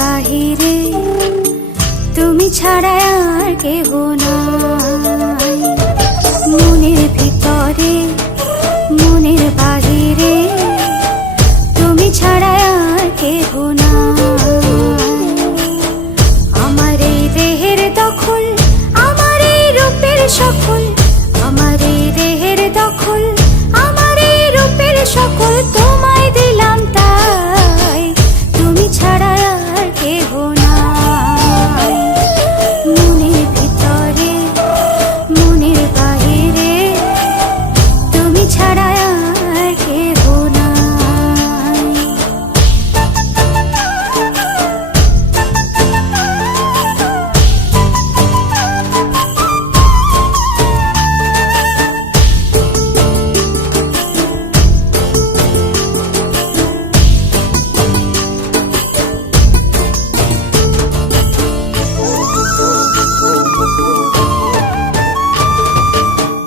বাহিরে তুমি ছাড়া আর কেহ নাই। মনের ভিতরে মনের বাহিরে তুমি ছাড়া আর কেহ নাই। আমার এই দেহের দখল, আমার এই রূপের সকল, আমার এই দেহের দখল, আমার এই রূপের সকল তোমায় দিলাম তাই, তুমি ছাড়া আর কেহ নাই। মনের ভিতরে মনের বাহিরে তুমি ছাড়া আর কেহ নাই।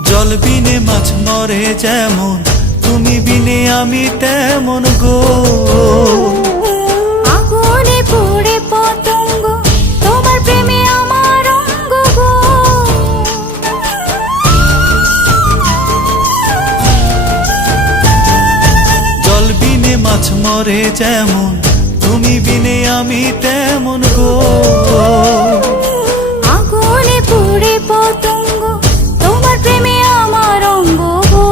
জল বিনে মাছ মরে যেমন, তুমি বিনে আমি তেমন গো। আগুনে পুড়ে পতঙ্গ, তোমার প্রেমে আমার অঙ্গ গো। জল বিনে মাছ মরে যেমন, তুমি বিনে আমি তেমন গো। আগুনে পুড়ে পতঙ্গ, তোমার প্রেমে আমার অঙ্গ গো।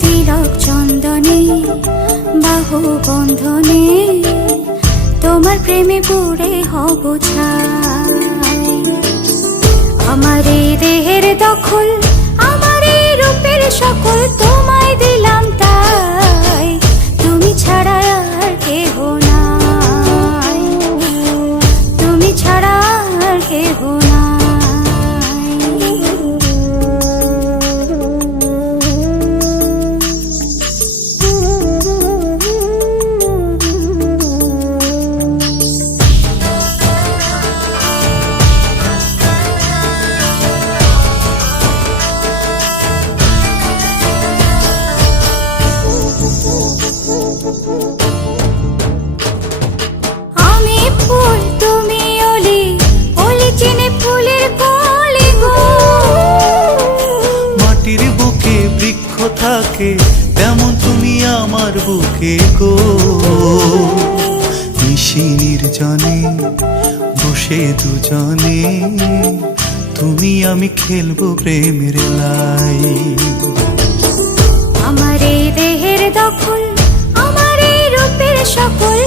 তিলক চন্দনে বাহু বন্ধনে তোমার প্রেমে পুড়ে হব ছাই। আমার এই দেহের দখল, আমার এই রূপের সকল তোমায় দিলাম তাই, তুমি ছাড়া আর কেহ নাই, তুমি ছাড়া আর কেহ নাই। আমি ফুল তুমি অলি, অলি চিনে ফুলের কলি গো। মাটির বুকে বৃক্ষ থাকে, তেমন তুমি আমার বুকে গো। নিশি নির্জনে বসে দুজনে, তুমি আমি খেলবো প্রেমের লাই। আমার এই দেহের দখল, আমার এই রূপের সকল